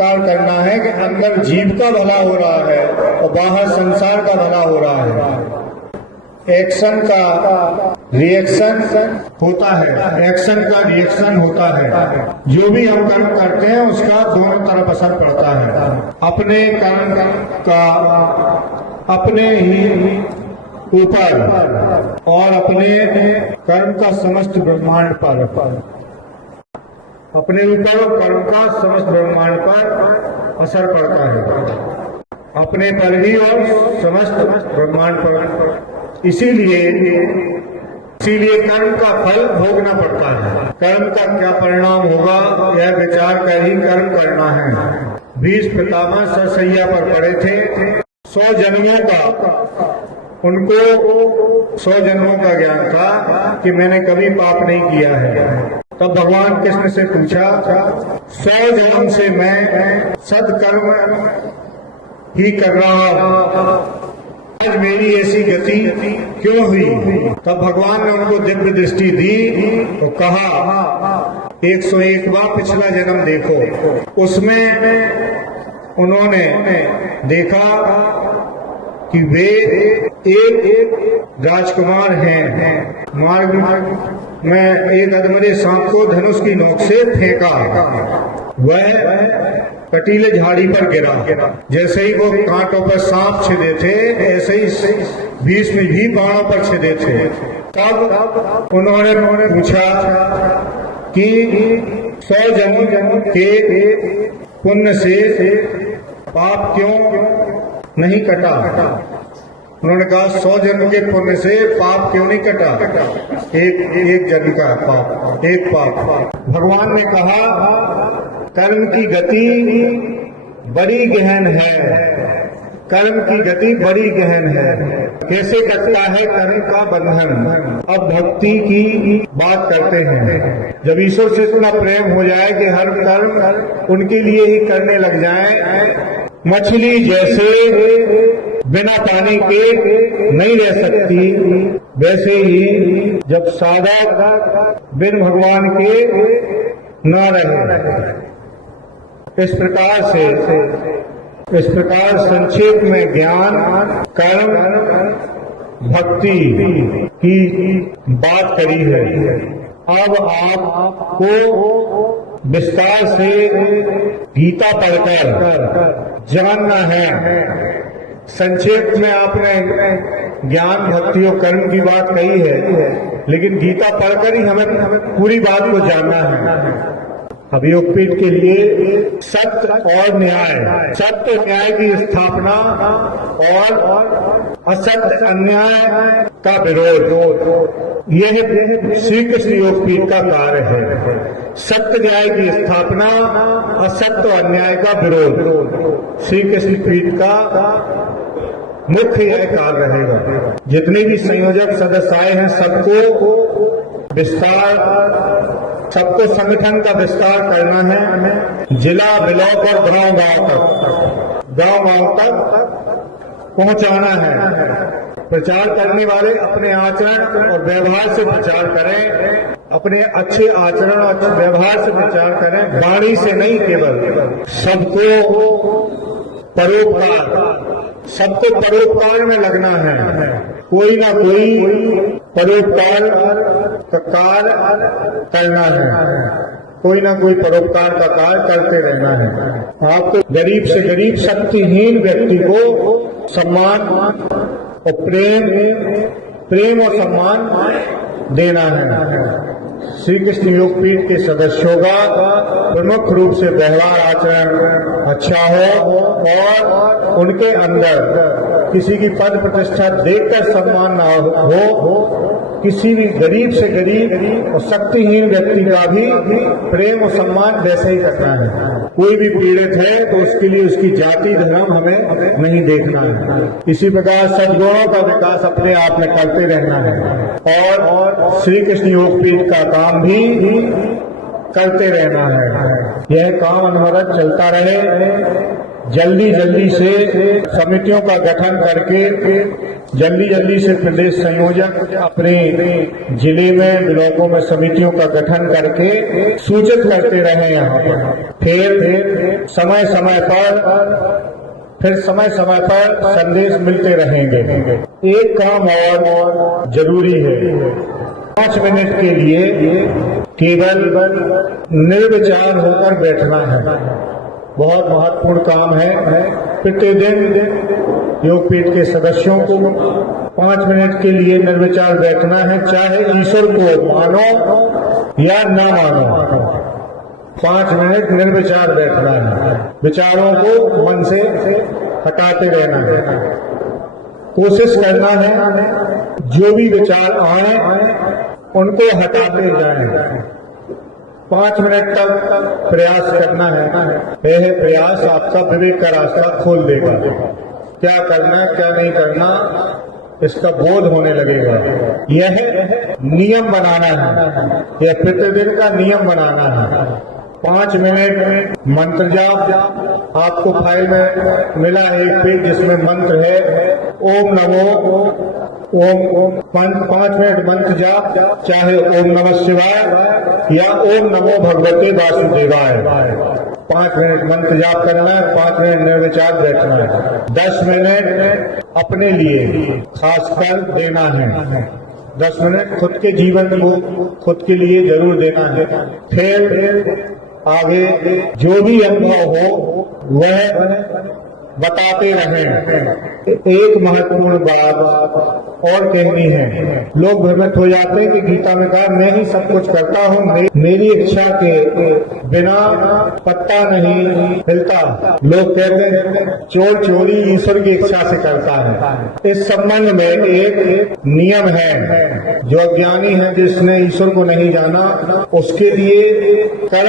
करना है कि अंदर जीव का भला हो रहा है और बाहर संसार का भला हो रहा है। एक्शन का रिएक्शन होता है, एक्शन का रिएक्शन होता है। जो भी हम कर्म करते हैं उसका दोनों तरफ असर पड़ता है, अपने कर्म का अपने ही ऊपर और अपने कर्म का समस्त ब्रह्मांड पर, अपने ऊपर कर्म का समस्त ब्रह्मांड पर असर पड़ता है, अपने पर भी और समस्त ब्रह्मांड पर। इसीलिए कर्म का फल भोगना पड़ता है। कर्म का क्या परिणाम होगा यह विचार कर ही कर्म करना है। 20 पितामह सरसैया पर पड़े थे। 100 जन्मों का उनको 100 जन्मों का ज्ञान था कि मैंने कभी पाप नहीं किया है। तब भगवान कृष्ण से पूछा, 100 जन्म से मैं सत्कर्म ही कर रहा हूं, आज मेरी ऐसी गति क्यों हुई? तब भगवान ने उनको दिव्य दृष्टि दी तो कहा, 101वां पिछला जन्म देखो। उसमें उन्होंने देखा कि वे एक राजकुमार हैं। मार्ग में एक अधमरे सांप को धनुष की नोक से फेंका, वह कटीले झाड़ी पर गिरा। जैसे ही वो कांटों पर सांप छिदे थे ऐसे ही भीष्म भी बाणों पर छिदे थे। तब उन्होंने पूछा कि 100 जन्म के पुण्य से पाप क्यों नहीं कटा? उन्होंने कहा 100 जन्म के पुण्य से पाप क्यों नहीं कटा? एक जन्म का पाप, एक पाप। भगवान ने कहा, कर्म की गति बड़ी गहन है, कर्म की गति बड़ी गहन है। कैसे कटता है कर्म का बंधन? अब भक्ति की बात करते हैं। जब ईश्वर से इतना प्रेम हो जाए कि हर कर्म उनके लिए ही करने लग जाए, मछली जैसे बिना पानी के नहीं रह सकती, वैसे ही जब साधक बिन भगवान के न रहे। इस प्रकार संक्षेप में ज्ञान, कर्म, भक्ति की बात करी है। अब आपको विस्तार से गीता पढ़कर जानना है। संक्षेप में आपने ज्ञान, भक्ति और कर्म की बात कही है, लेकिन गीता पढ़कर ही हमें पूरी बात को जानना है। अभियोगपीठ के लिए सत्य और न्याय, सत्य न्याय की स्थापना और असत्य अन्याय का विरोध, यह श्री कृष्ण योगपीठ का कार्य है। सत्य न्याय की स्थापना, असत्य अन्याय का विरोध श्री कृष्ण पीठ का मुख्य यह कार्य रहेगा। जितने भी संयोजक सदस्य आए हैं सबको विस्तार, सबको संगठन का विस्तार करना है। जिला, ब्लॉक और गांव तक पहुंचाना है। प्रचार करने वाले अपने आचरण और व्यवहार से प्रचार करें, अपने अच्छे आचरण और व्यवहार से प्रचार करें, वाणी से नहीं, केवल सबको परोपकार में लगना है। कोई ना कोई परोपकार का कार्य करना है, कोई ना कोई परोपकार का कार्य करते रहना है। आपको गरीब से गरीब शक्तिहीन व्यक्ति को सम्मान और प्रेम और सम्मान देना है। श्री कृष्ण योगपीठ के सदस्यों का प्रमुख रूप से व्यवहार आचरण अच्छा हो और उनके अंदर किसी की पद प्रतिष्ठा देखकर सम्मान न हो। किसी भी गरीब से गरीब और शक्तिहीन व्यक्ति का भी प्रेम और सम्मान वैसे ही करना है। कोई भी पीड़ित है तो उसके लिए उसकी जाति, धर्म हमें नहीं देखना है। इसी प्रकार सद्गुणों का विकास अपने आप में करते रहना है और श्री कृष्ण योगपीठ का काम भी करते रहना है। यह काम अनवरत चलता रहे। जल्दी से समितियों का गठन करके जल्दी से प्रदेश संयोजक अपने जिले में ब्लॉकों में समितियों का गठन करके सूचित करते रहे। यहाँ पर फिर समय समय पर संदेश मिलते रहेंगे। एक काम और जरूरी है, 5 मिनट के लिए केवल निर्विचार होकर बैठना है। बहुत महत्वपूर्ण काम है। प्रतिदिन योगपीठ के सदस्यों को 5 मिनट के लिए निर्विचार बैठना है, चाहे ईश्वर को मानो या ना मानो। 5 मिनट निर्विचार बैठना है। विचारों को मन से हटाते रहना है। कोशिश करना है जो भी विचार आए उनको हटाते जाएं। 5 मिनट तक प्रयास करना है। यह प्रयास आपका विवेक का रास्ता खोल देगा। क्या करना क्या नहीं करना इसका बोध होने लगेगा। यह नियम बनाना है, यह प्रतिदिन का नियम बनाना है। 5 मिनट मंत्र जाप आपको फाइल में मिला है एक पेज जिसमें मंत्र है ओम नमो ओम 5 मिनट मंत्र जाप, चाहे ओम नमः शिवाय या ओम नमो भगवते वासुदेवाय। 5 मिनट मंत्र जाप करना है, 5 मिनट निर्विचार बैठना है। 10 मिनट अपने लिए खासकर देना है। 10 मिनट खुद के जीवन को खुद के लिए जरूर देना है। फिर आगे जो भी अनुभव हो वह बताते रहें। एक महत्वपूर्ण बात और कहनी है। लोग भ्रमित हो जाते हैं कि गीता में कहा मैं ही सब कुछ करता हूँ, मेरी इच्छा के बिना पत्ता नहीं हिलता। लोग कहते हैं चोर चोरी ईश्वर की इच्छा से करता है। इस संबंध में एक नियम है। जो अज्ञानी है जिसने ईश्वर को नहीं जाना उसके लिए कर्म